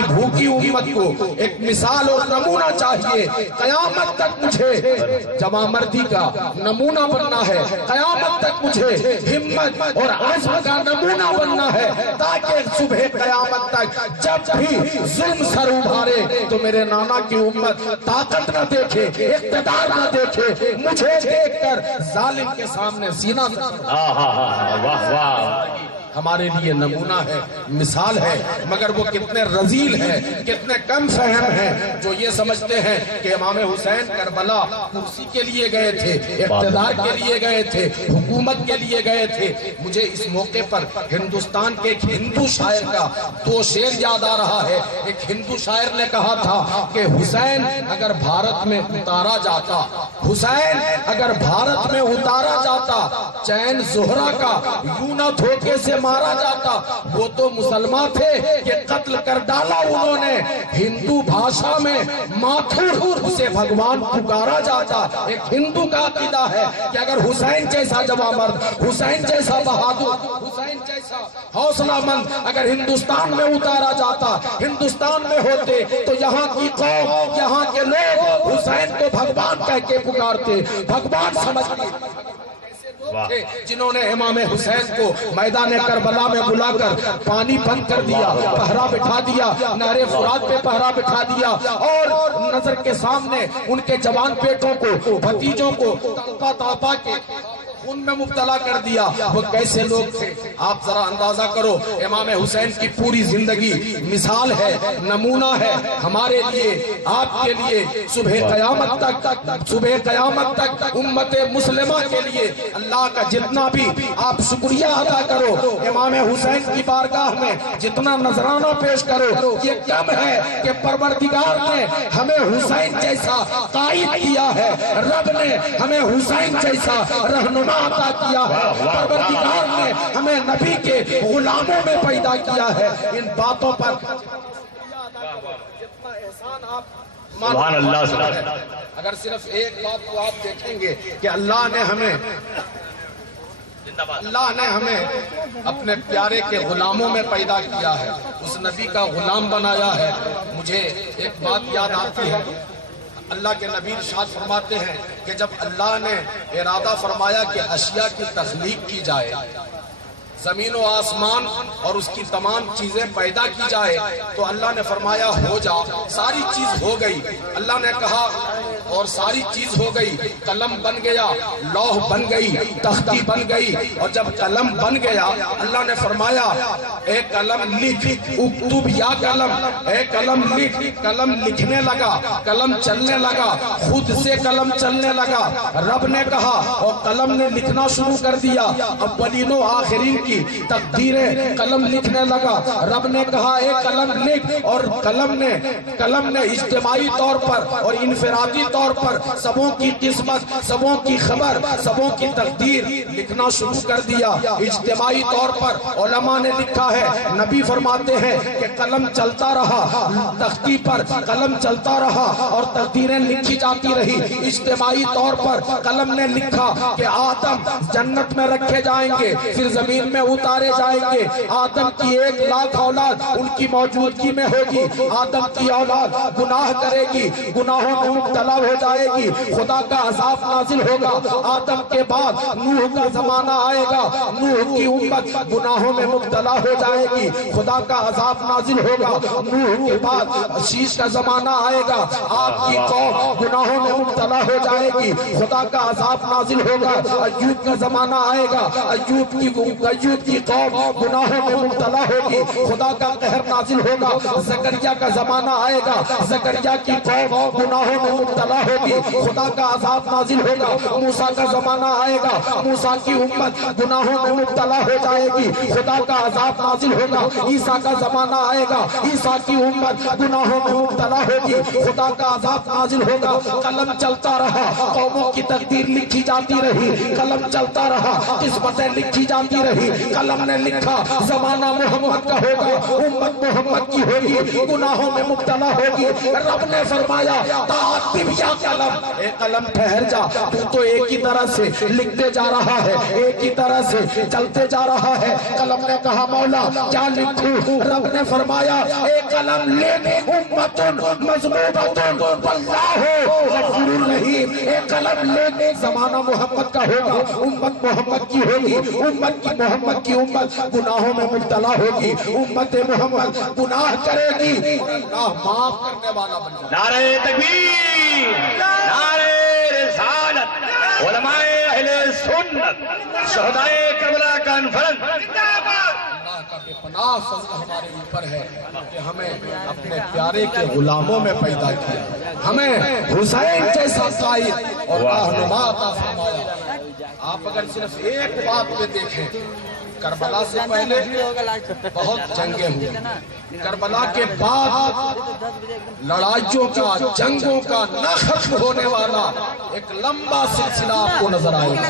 کی بھوکی امت کو ایک مثال اور نمونہ چاہیے. قیامت تک مجھے جمع مردی کا نمونہ بننا ہے, قیامت تک مجھے ہمت اور عزم کا نمونہ بننا ہے, تاکہ صبح قیامت تک جب بھی ظلم سر ابھارے تو میرے نانا کی امت طاقت نہ دیکھے, اقتدار نہ دیکھے, مجھے دیکھ کر ظالم کے سامنے سینہ واہ واہ. ہمارے لیے نمونہ ہے, مثال ہے. مگر وہ کتنے رذیل ہیں, کتنے کم فہم ہیں جو یہ سمجھتے ہیں کہ امام حسین کربلا کرسی کے لیے گئے تھے, اقتدار کے لیے گئے تھے, حکومت کے لیے گئے تھے. مجھے اس موقع پر ہندوستان کے ایک ہندو شاعر کا 2 شعر یاد آ رہا ہے. ایک ہندو شاعر نے کہا تھا کہ حسین اگر بھارت میں اتارا جاتا, حسین اگر بھارت میں اتارا جاتا, چین زہرا کا یوں نہ دھوکے سے مارا جاتا. وہ تو مسلمان تھے کہ قتل کر ڈالا انہوں نے, ہندو بھاشا میں ماتھور اسے بھگوان پکارا جاتا. ایک ہندو کا عقیدہ ہے کہ اگر حسین جیسا جوان مرد, حسین جیسا بہادر, حسین جیسا حوصلہ مند اگر ہندوستان میں اتارا جاتا, ہندوستان میں ہوتے, تو یہاں کی قوم, یہاں کے لوگ حسین کو بھگوان کہہ کے پکارتے, بھگوان سمجھتے. جنہوں نے امام حسین کو میدان کربلا میں بلا کر پانی بند کر دیا, پہرا بٹھا دیا, نہر فرات پہ پہرا بٹھا دیا, اور نظر کے سامنے ان کے جوان بیٹوں کو, بھتیجوں کو تڑپا تڑپا کے خون میں مبتلا کر دیا. وہ کیسے لوگ تھے آپ ذرا اندازہ کرو. امام حسین کی پوری زندگی مثال ہے, نمونہ ہے ہمارے لیے, آپ کے لیے, صبح قیامت تک, صبح قیامت تک امت مسلمہ کے لیے. اللہ کا جتنا بھی آپ شکریہ ادا کرو, امام حسین کی بارگاہ میں جتنا نذرانہ پیش کرو, یہ کم ہے کہ پروردگار نے ہمیں حسین جیسا قائد کیا ہے, رب نے ہمیں حسین جیسا رہنما عطا کیا ہے, پروردگار نے ہمیں نبی کے غلاموں میں پیدا کیا ہے. ان باتوں پر جتنا احسان آپ سبحان اللہ, سبحان اللہ. اگر صرف ایک بات کو آپ دیکھیں گے کہ اللہ نے ہمیں اپنے پیارے کے غلاموں میں پیدا کیا ہے, اس نبی کا غلام بنایا ہے. مجھے ایک بات یاد آتی ہے, اللہ کے نبی ارشاد فرماتے ہیں کہ جب اللہ نے ارادہ فرمایا کہ اشیاء کی تخلیق کی جائے, زمین و آسمان اور اس کی تمام چیزیں پیدا کی جائے, تو اللہ نے فرمایا ہو جا. ساری چیز ہو گئی, اللہ نے کہا اور ساری چیز ہو گئی. قلم بن گیا, لوح بن گئی, تختی بن گئی, اور جب قلم بن گیا اللہ نے فرمایا اے قلم لکھ, اکتب یا قلم, اے قلم لکھ. قلم لکھنے لگا, قلم چلنے لگا, خود سے قلم چلنے لگا. رب نے کہا اور قلم نے لکھنا شروع کر دیا. اولین و آخرین کی تقدیریں قلم لکھنے لگا. رب نے کہا اے قلم لکھ, اور قلم نے اجتماعی طور پر اور انفرادی طور پر سبوں کی قسمت, سبوں کی خبر, سبوں کی تقدیر لکھنا شروع کر دیا. اجتماعی طور پر علماء نے لکھا ہے, نبی فرماتے ہیں کہ قلم چلتا رہا, تختی پر قلم چلتا رہا اور تقدیریں لکھی جاتی رہی. اجتماعی طور پر قلم نے لکھا کہ آدم جنت میں رکھے جائیں گے, پھر زمین میں اتارے جائیں گے. آدم کی 1 لاکھ اولاد ان کی موجودگی میں ہوگی. آدم کی اولاد گناہ کرے گی, گناہوں میں مبتلا ہو جائے گی, خدا کا عذاب نازل ہوگا. آدم کے بعد نوح کا زمانہ آئے گا, نوح کی امت گناہوں میں مبتلا ہو جائے گی, خدا کا عذاب نازل ہوگا. نوح کے بعد شیش کا زمانہ آئے گا, آپ کی قوم گناہوں میں مبتلا ہو جائے گی, خدا کا عذاب نازل ہوگا. ایوب کا زمانہ آئے گا, ایوب کی قوم گناہوں میں مبتلا ہوگی, خدا کا قہر نازل ہوگا. زکریا کا زمانہ آئے گا, زکریا کی قوم گناہوں میں مبتلا ہوگی, خدا کا عذاب نازل ہوگا. موسیٰ کا زمانہ آئے گا, موسیٰ کی امت گناہوں میں مبتلا ہو جائے گی, خدا کا عذاب نازل ہوگا. عیسیٰ کا زمانہ آئے گا, عیسیٰ کی امت گناہوں میں مبتلا ہوگی, خدا کا عذاب نازل ہوگا. قلم چلتا رہا, قوموں کی تقدیر لکھی جاتی رہی, قلم چلتا رہا, قسمتیں لکھی جاتی رہی. नहीं, कलम ने लिखा जमाना मोहम्मद का होगा, उम्मत मोहम्मद की होगी, गुनाहों में मुब्तला होगी। रब ने फरमाया तातिबिया कलम, ए कलम ठहर जा, तू तो एक ही तरह से लिखते जा रहा है, एक ही तरह से चलते जा रहा है। कलम ने कहा मौला क्या लिखूं? रब ने फरमाया ए कलम ले उम्मतुन मज़मूमतुन वल्लाहु गफूरुर रहीम, ए कलम ले जमाना मोहम्मद का होगा, उम्मत मोहम्मद की होगी, उम्मत की मोहम्मद की उम्मत गुनाहों में मुब्तला होगी, उम्मत मोहम्मद गुनाह करेगी और अल्लाह माफ करने वाला बन जाएगा। नारे तकबीर, नारे रिसालत, उलमाए अहले सुन्नत, शहदाए करबला कॉन्फ्रेंस। अल्लाह का बेपनाह फज़ल हमारे ऊपर है कि हमें अपने प्यारे के गुलामों में पैदा किया, हमें हुसैन जैसा कायद और रहनुमा अता फरमाया। आप अगर सिर्फ एक बात पे देखें, करबला से पहले बहुत जंगें हुई, करबला के बाद लड़ाइयों का, जंगों का न खत्म होने वाला एक लंबा सिलसिला आपको नजर आएगा।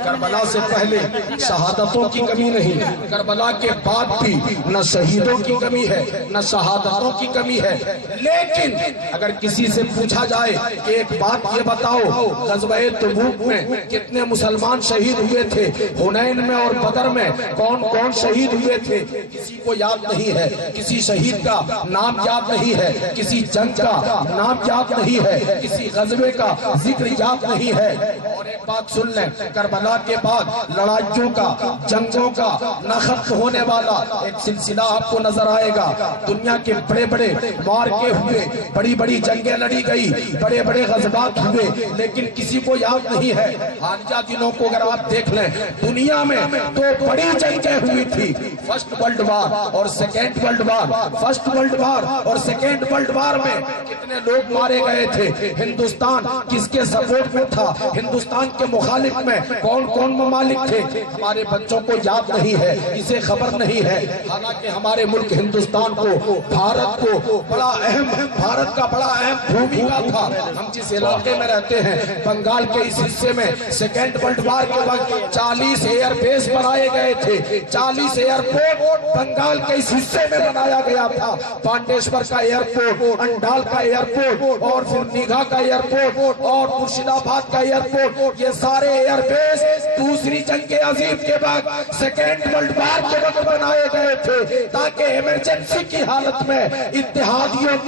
करबला से पहले शहादतों की कमी नहीं, करबला के बाद भी न शहीदों की कमी है, न शहादतों की कमी है। लेकिन अगर किसी से पूछा जाए कि एक बात ये बताओ, ग़ज़वा-ए तबूक में कितने मुसलमान शहीद हुए थे, हुनैन में और बदर में कौन कौन शहीद हुए थे, किसी को याद नहीं है, किसी शहीद का नाम याद नहीं है, किसी जंग का नाम याद नहीं है, किसी ग़ज़वे का जिक्र याद नहीं है। और एक बात सुन लें, करबला के बाद लड़ाइयों का, जंगों का न खत्म होने वाला एक सिलसिला आपको नजर आएगा। दुनिया के बड़े बड़े मार्के हुए, बड़ी बड़ी जंगें लड़ी गई, बड़े बड़े ग़ज़वात हुए, लेकिन किसी को याद नहीं है। हालिया दिनों को अगर आप देख लें, दुनिया में दो बड़ी जंगें हुई थी, फर्स्ट वर्ल्ड वार और second world war. First world war और सेकेंड वर्ल्ड वार में कितने लोग मारे गए थे, हिंदुस्तान किसके सपोर्ट में था, हिंदुस्तान के मुखालिफ में कौन कौन ममालिक थे, हमारे बच्चों को याद नहीं है, इसे खबर नहीं है। हालांकि हमारे मुल्क हिंदुस्तान को, भारत को बड़ा अहम, भारत का बड़ा अहम भूमिका था। हम जिस इलाके में रहते हैं, बंगाल के इस हिस्से में सेकेंड वर्ल्ड वार के वक्त 40 एयरबेस बनाए गए थे, 40 एयरपोर्ट बंगाल के इस हिस्से में बनाया गया था। पांडेश्वर का एयरपोर्ट, अंडाल का एयरपोर्ट और फिर दीघा का एयरपोर्ट और मुर्शिदाबाद का एयरपोर्ट, ये सारे एयरबेस दूसरी जंग अजीम के बाद सेकेंड वर्ल्ड वार के वक्त बनाए गए थे, ताकि इमरजेंसी की हालत में इत्तेहादियों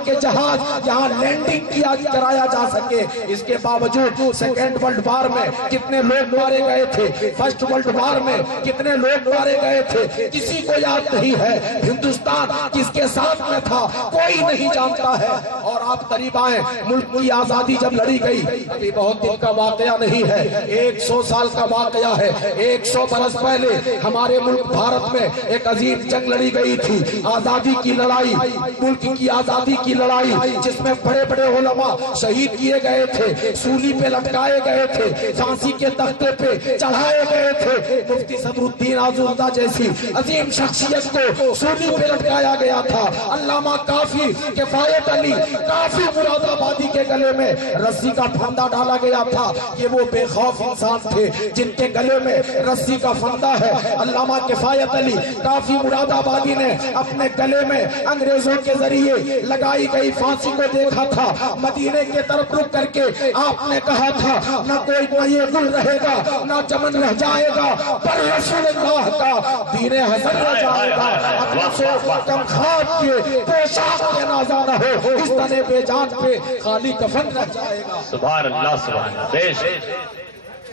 के जहाज यहाँ लैंडिंग किया कराया जा सके। इसके बावजूद सेकेंड वर्ल्ड वार में कितने लोग मारे गए थे, फर्स्ट वर्ल्ड वार में कितने लोग मारे गए थे, किसी को याद नहीं है। हिंदुस्तान किसके साथ में था कोई नहीं जानता है। और आप करीब आए, मुल्क की आजादी जब लड़ी गई, अभी बहुत दिन का वाकया नहीं है, 100 साल का वाकया है। 100 बरस पहले हमारे मुल्क भारत में एक अजीम जंग लड़ी गई थी, आजादी की लड़ाई, मुल्क की आजादी की लड़ाई, जिसमें बड़े बड़े उलमा शहीद किए गए थे, सूली पे लटकाए गए थे, फांसी के तख्ते पे चढ़ाए गए थे। मुफ्ती सदरुद्दीन आज़ुर्दा जैसी अजीम शख्सियत को सूली पे लटकाया गया था। अल्लामा काफी, किफायत अली काफी मुरादाबादी के गले में रस्सी का फंदा डाला गया था। ये वो बेखौफ इंसान थे जिनके गले में रस्सी का फंदा है। अल्लामा किफायत अली काफी मुरादाबादी ने अपने गले में अंग्रेजों के जरिए लगाई गई फांसी को देखा था। मदीने के तरफ रुक करके आपने कहा था, न कोई कोई गुल रहेगा, न चमन रह जाएगा, पर रसूलुल्लाह का दीने हसन रह जाएगा। अपने से कम खाद के पोशाक के नाजा न हो, इस तने बेजान पे खाली कफन रह जाएगा। सुभान अल्लाह, सुभान अल्लाह। बेश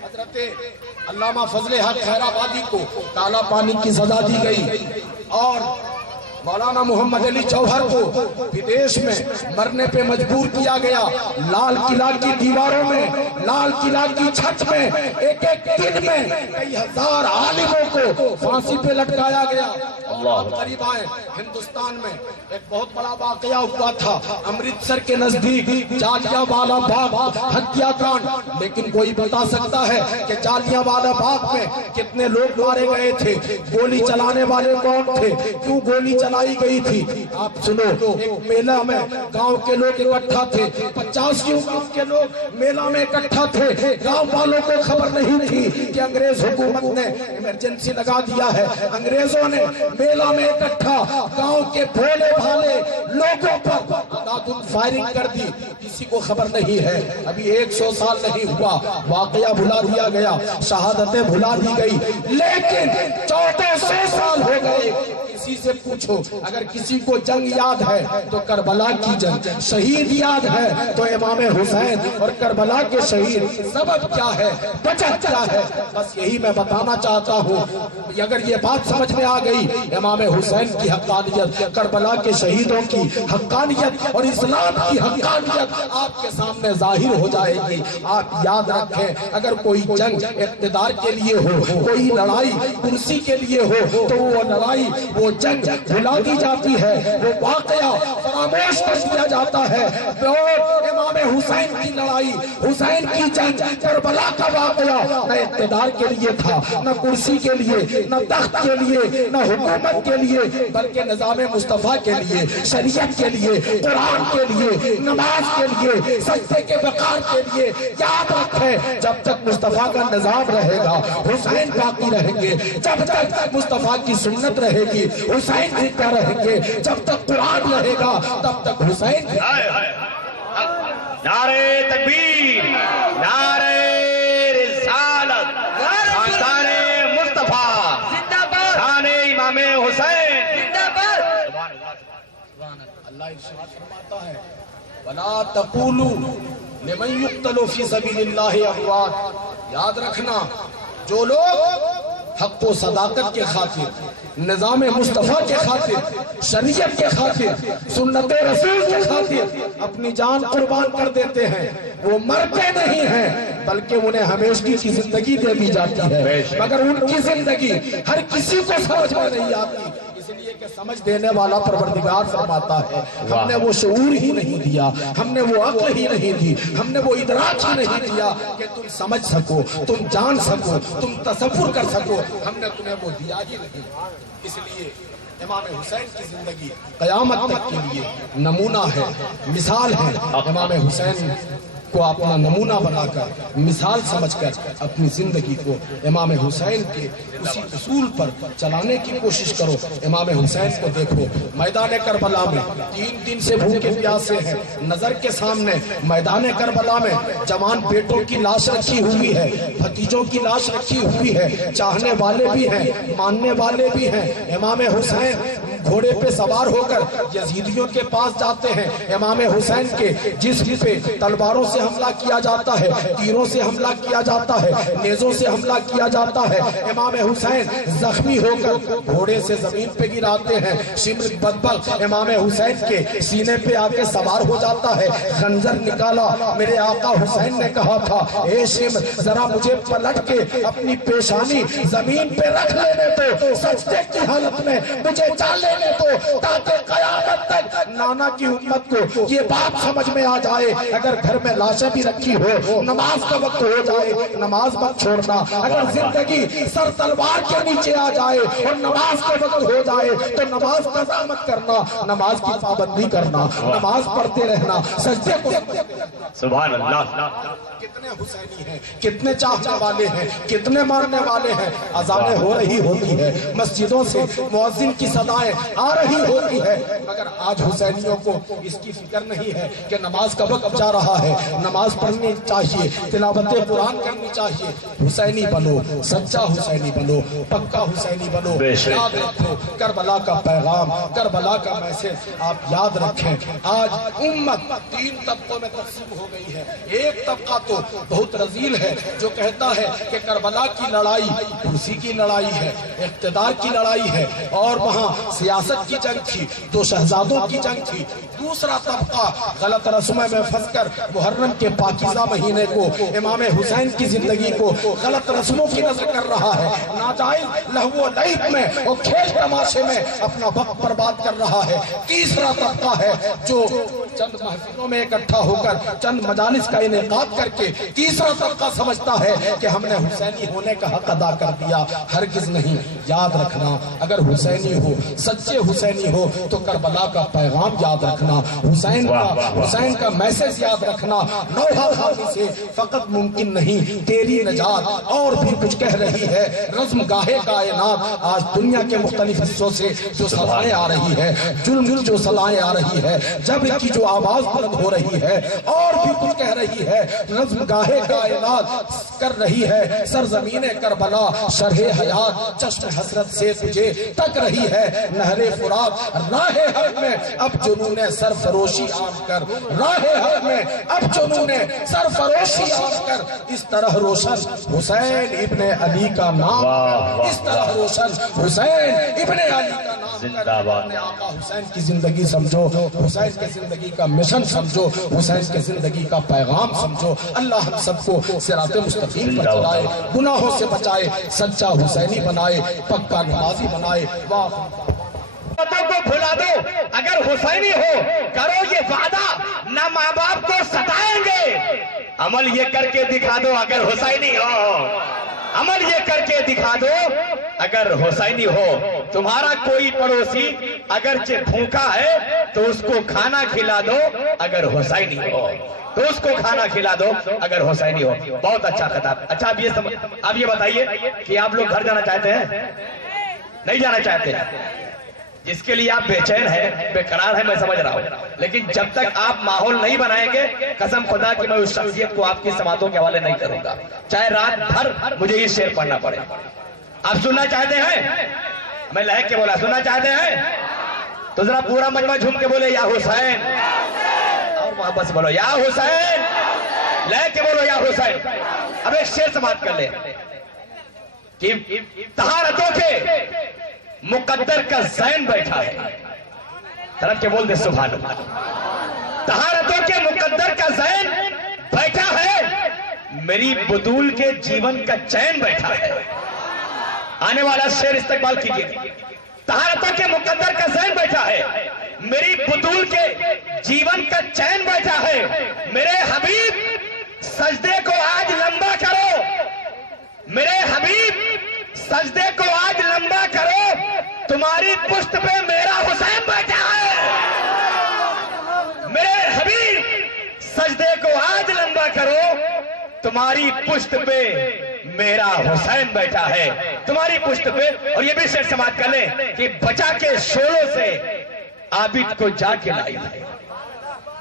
हज़रत अल्लामा फजले हक खैराबादी को काला पानी की सजा दी गई और मौलाना मोहम्मद अली जौहर को विदेश में मरने पे मजबूर किया गया। लाल किला की दीवारों में, लाल किला की छत में एक एक दिन में कई हजार आलिमों को फांसी पे लटकाया गया। बहुत करीब आए। हिंदुस्तान में एक बहुत बड़ा वाकया हुआ था, अमृतसर के नजदीक जालियांवाला बाग हत्याकांड। लेकिन कोई बता सकता है कि जालियांवाला बाग में कितने लोग मारे गए थे? गोली चलाने वाले कौन थे? क्यों गोली चलाई गई थी? आप सुनो, एक मेला में गांव के लोग इकट्ठा थे, 50 गांव के लोग मेला में इकट्ठा थे। गांव वालों को खबर नहीं थी कि अंग्रेज हुकूमत ने इमरजेंसी लगा दिया है। अंग्रेजों ने मेला में इकट्ठा गांव के भोले भाले लोगों पर अंधाधुंध फायरिंग कर दी। किसी को खबर नहीं है। अभी 100 साल नहीं हुआ, वाकया भुला दिया गया, शहादतें भुला दी गई, लेकिन 1400 साल हो गए। किसी से पूछो, अगर किसी को जंग याद है तो करबला की जंग, शहीद याद है तो इमाम हुसैन और करबला के शहीद। सबब क्या है, वजह क्या है? बस यही मैं बताना चाहता हूँ। अगर ये बात समझ में आ गई, इमाम हुसैन की हक्कानियत, करबला के शहीदों की हक्कानियत और इस्लाम की हक्कानियत आपके सामने जाहिर हो जाएगी। आप याद रखें, अगर कोई जंग इक़्तिदार के लिए हो, कोई लड़ाई कुर्सी के लिए हो, तो वो लड़ाई, वो जंग भुला दी जाती है, वो वाकया फरामोश कर दिया जाता है। और इमाम हुसैन की लड़ाई, हुसैन की जंग, करबला का वाकया न इक़्तिदार के लिए था, न कुर्सी के लिए, न तख्त के लिए, न हुकूमत के लिए, बल्कि निज़ाम मुस्तफा के लिए, शरीयत के लिए, कुरान के लिए, नमाज के लिए, सजदे के वक़ार के लिए। याद रखें, जब तक मुस्तफा का निज़ाम रहेगा, हुसैन बाकी रहेंगे। जब तक मुस्तफा की सुन्नत रहेगी, हुसैन जिंदा रहेंगे। जब तक कुरान रहेगा, तब तक हुसैन। नारे तकबीर, नारे रिसालत, खानदाने मुस्तफा जिंदाबाद, शाने इमामे हुसैन जिंदाबाद। अल्लाह इरशाद फरमाता है, वला तक़ूलू लिमन युक़्तलु फ़ी सबीलिल्लाहि अमवात। याद रखना, जो लोग हक़ व सदाकत के खातिर, निज़ाम मुस्तफ़ा के खातिर, शरीयत के खातिर, सुन्नत रसूल के खातिर अपनी जान कुर्बान कर देते हैं, वो मरते नहीं हैं, बल्कि उन्हें हमेशा की जिंदगी दे दी जाती है। मगर उनकी जिंदगी हर किसी को समझ में नहीं आती, इसलिए कि समझ देने वाला परवरदिगार फरमाता है, हमने वो शऊर ही नहीं दिया, हमने वो अक्ल ही नहीं दी, हमने वो इदराक ही नहीं दिया कि तुम समझ सको, तुम जान सको, तुम तसव्वुर कर सको। हमने तुम्हें वो दिया ही नहीं। इसलिए इमाम हुसैन की जिंदगी क़यामत तक के लिए नमूना है, मिसाल है। इमाम हुसैन को अपना नमूना बनाकर, मिसाल समझकर अपनी जिंदगी को इमाम हुसैन के उसी उसूल पर चलाने की कोशिश करो। इमाम हुसैन को देखो, मैदान करबला में 3 दिन से भूखे प्यासे हैं, नजर के सामने मैदान करबला में जवान बेटों की लाश रखी हुई है, भतीजों की लाश रखी हुई है, चाहने वाले भी हैं, मानने वाले भी हैं। इमाम हुसैन घोड़े पे सवार होकर यजीदियों के पास जाते हैं। इमाम हुसैन के जिस्म पे तलवारों से हमला किया जाता है, तीरों से हमला किया जाता है, नेज़ों से हमला किया जाता है। इमाम हुसैन जख्मी होकर घोड़े से जमीन पे गिराते हैं। शिमर बदबक इमाम हुसैन के सीने पे आके सवार हो जाता है, खंजर निकाला। मेरे आका हुसैन ने कहा था, ए शिमर, जरा मुझे पलट के अपनी पेशानी जमीन पे रख लेने दो, सजदे की हालत में मुझे चाल लेने दो, ताकि क़यामत तक नाना की उम्मत को ये बात समझ में आ जाए, अगर घर में लाशें भी रखी हो, नमाज का वक्त हो जाए, नमाज मत छोड़ना। अगर जिंदगी सर तलवार के नीचे आ जाए और नमाज का वक्त हो जाए, तो नमाज कज़ा मत करना, नमाज की पाबंदी करना, नमाज पढ़ते रहना, सजदे को। सुभान अल्लाह। कितने हुसैनी हैं, कितने चाहने वाले हैं, कितने मानने वाले हैं। अज़ानें हो रही होती है, मस्जिदों से मुअज्जिन की सदाएं आ रही होती है, मगर आज हुसैनियों को इसकी फिक्र नहीं है कि नमाज का वक्त जा रहा है, नमाज पढ़नी चाहिए, तिलावत कुरान करनी चाहिए। हुसैनी बनो, सच्चा हुसैनी बनो, पक्का हुसैनी बनो। याद रखो, करबला का पैगाम, करबला का मैसेज आप याद रखें। आज उम्मत 3 तबकों में तकसीम हो गई है। एक तबका तो बहुत रजील है, जो कहता है कि करबला की लड़ाई कुर्सी की लड़ाई है, इक़्तिदार की लड़ाई है, और वहाँ सियासत की जंग थी, दो शहजादों की जंग थी। दूसरा तबका गलत रस्मों में फंसकर मुहर्रम के पाकीज़ा महीने को, इमाम हुसैन की जिंदगी को गलत रस्मों की नजर कर रहा है, नाजायज लहवो लईब में और खेल तमाशे में अपना वक्त बर्बाद कर रहा है। तीसरा तबका है जो चंद महफिलों में इकट्ठा होकर चंद मजालिस का इनेकाद करके तीसरा तबका समझता है कि हमने हुसैनी होने का हक अदा कर दिया। हरगिज नहीं। याद रखना, अगर हुसैनी हो, सच्चे हुसैनी हो तो करबला का पैगाम याद रखना, हुसैन का मैसेज याद रखना। नौहा खानी से फकत मुमकिन नहीं तेरी निजात, और भी कुछ कह रही है रज़्म गाहे कायनात। आज दुनिया के मुख्तलिफ हिस्सों से जो सलाएं आ रही है, जुल्म जो सलाएं आ रही है, जब्र की जो आवाज बुलंद हो रही है, और भी कुछ कह रही है रज़्म गाहे कायनात कर रही है सरजमीने करबला। शरहे हयात चश्म हसरत से तुझे तक रही है नहरे फुरात। राहे हक में अब जुनूने सरफरोशी आम कर, राहे हक में अब जुनूने सरफरोशी आम कर। इस तरह रोशन हुसैन इब्ने अली का नाम, इस तरह रोशन हुसैन इब्ने अली का नाम। अपने आका हुसैन की जिंदगी समझो, हुसैन की जिंदगी का मिशन समझो, हुसैन की जिंदगी का पैगाम समझो। अल्लाह हम सबको सिराते मुस्तकीम पर चलाए, गुनाहों से बचाए, सच्चा हुसैनी बनाए, पक्का नमाजी बनाए। वाह को भुला दो, अगर हुसैनी हो करो ये वादा, ना माँ बाप को सताएंगे। अमल ये करके दिखा दो अगर हुसैनी हो, अमल ये करके दिखा दो अगर हुसैनी हो। तुम्हारा कोई पड़ोसी अगरचे भूखा है तो उसको खाना खिला दो अगर हुसैनी हो, तो उसको खाना खिला दो अगर हुसैनी हो। बहुत अच्छा खिताब। अच्छा अब ये बताइए कि आप लोग घर जाना चाहते हैं? नहीं जाना चाहते? जिसके लिए आप बेचैन हैं, बेकरार हैं, मैं समझ रहा हूं, लेकिन जब तक आप माहौल नहीं बनाएंगे, कसम खुदा कि मैं उस शख्सियत को आपकी समातों के हवाले नहीं करूंगा, चाहे रात भर मुझे ये शेर पढ़ना पड़े। आप सुनना चाहते हैं? मैं लहक के बोला, सुनना चाहते हैं तो जरा पूरा मजमा झूम के बोले या हुसैन, और वापस बोलो या हुसैन, लहक के बोलो या हुसैन। अब एक शेर समाप्त कर ले कि तहारतों के मुकद्दर का ज़ैन बैठा है, तरफ के बोल दे सुभान अल्लाह। तहारतों के मुकद्दर का ज़ैन बैठा है, मेरी बतूल के जीवन का चैन बैठा है। आने वाला शेर इस्तेमाल कीजिए। तहारतों के मुकद्दर का ज़ैन बैठा है, मेरी बतूल के जीवन का चैन बैठा है। मेरे हबीब सजदे को आज लंबा करो, मेरे हबीब सजदे को आज लंबा करो, तुम्हारी पुश्त पे मेरा हुसैन बैठा है। मेरे हबीब सजदे को आज लंबा करो, तुम्हारी पुश्त पे मेरा हुसैन बैठा है, तुम्हारी पुश्त पे। और ये भी शेर समाप्त कर ले कि बचा के शोरों से आबिद को जाके लाई,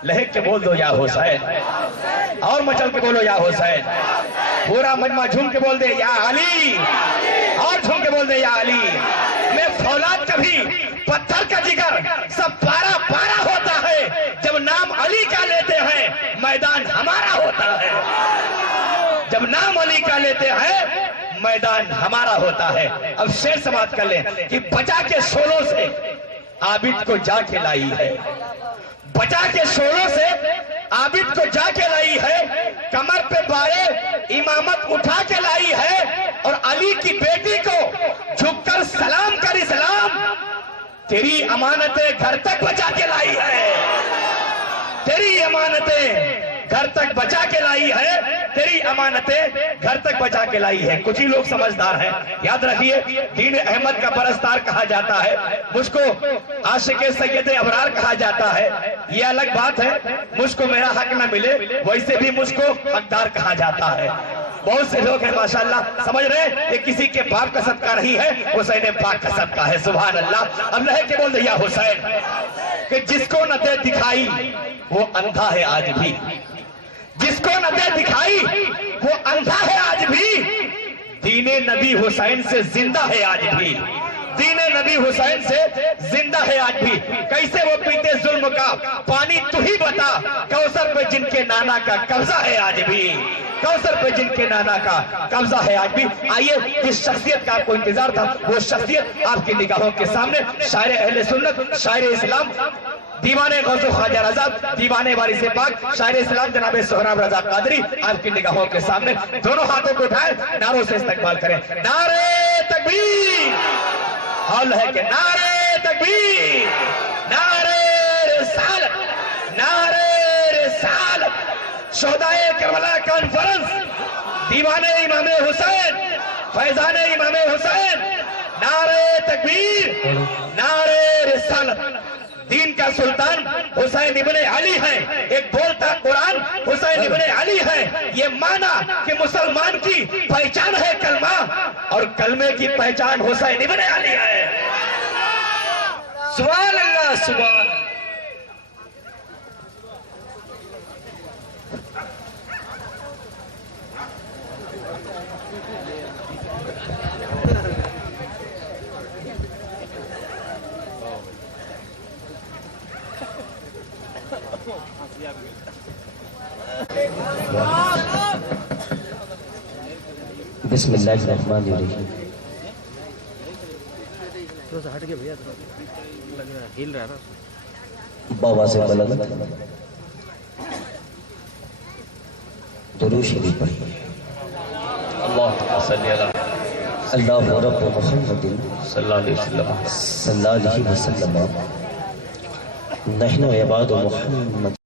लहक के बोल दो या हुसैन, और मचल के बोलो या हुसैन। पूरा मजमा झूम के बोल दे या अली, और झूम के बोल दे या अली। मैं फौलाद कभी पत्थर का जिगर सब पारा पारा होता है, जब नाम अली का लेते हैं मैदान हमारा होता है, जब नाम अली का लेते हैं मैदान हमारा होता है। अब शेर समाप्त कर ले कि बचा के शोरों से आबिद को जाके लाई है, बचा के शोरों से आबिद को जाके लाई है, कमर पे बारे इमामत उठा के लाई है, और अली की बेटी को झुककर सलाम कर इस्लाम, तेरी अमानतें घर तक बचा के लाई है, तेरी अमानतें घर तक बचा के लाई है, तेरी अमानतें घर तक बचा के लाई है। कुछ ही लोग समझदार हैं, याद रखिए दीन अहमद का परस्तार कहा जाता है, मुझको आशिक सैयद अबरार कहा जाता है, ये अलग बात है। मुझको मेरा हक न मिले वैसे भी मुझको हकदार कहा जाता है। बहुत से लोग हैं माशाअल्लाह समझ रहे हैं कि किसी के बाप का सदका नहीं है, हुसैन पाक का सदका है, सुभान अल्लाह। अब लहर के बोल दिया हुसैन कि जिसको न दे दिखाई वो अंधा है आज भी, जिसको न दे दिखाई वो अंधा है आज भी, दीने नबी हुसैन से जिंदा है आज भी, दीने नबी हुसैन से जिंदा है आज भी। कैसे वो पीते जुल्म का پانی تو ہی بتا، کوثر پہ جن کے نانا کا قبضہ ہے آج بھی، کوثر پہ جن کے نانا کا قبضہ ہے آج بھی۔ آئیے جس شخصیت کا آپ کو انتظار تھا وہ شخصیت آپ کی نگاہوں کے سامنے، شاعر اہل سنت، شاعر اسلام، دیوانے غوث و خواجہ رضا، دیوانے وارث پاک، شاعر اسلام جناب سہراب رضا قادری آپ کی نگاہوں کے سامنے دونوں ہاتھوں کو اٹھائیں، نعروں سے استقبال کریں۔ نعرے تکبیر! حال ہے کہ نعرے تکبیر، نعرے رسالت، نعرے رسالت۔ شہدائے کربلا کانفرنس، دیوان امام حسین، فیضان امام حسین، نعرے تکبیر، نعرے رسالت۔ دین کا سلطان حسین ابن علی ہے، ایک بولتا قرآن حسین ابن علی ہے۔ یہ مانا کہ مسلمان کی پہچان ہے کلمہ، اور کلمے کی پہچان حسین ابن علی ہے۔ سبحان اللہ، سبحان اللہ۔ بسم اللہ الرحمن الرحیم۔ باواز بلند درود شریف پڑھیے۔ اللہ رب محمد صلی اللہ علیہ وسلم، صلی اللہ علیہ وسلم، نحن عباد محمد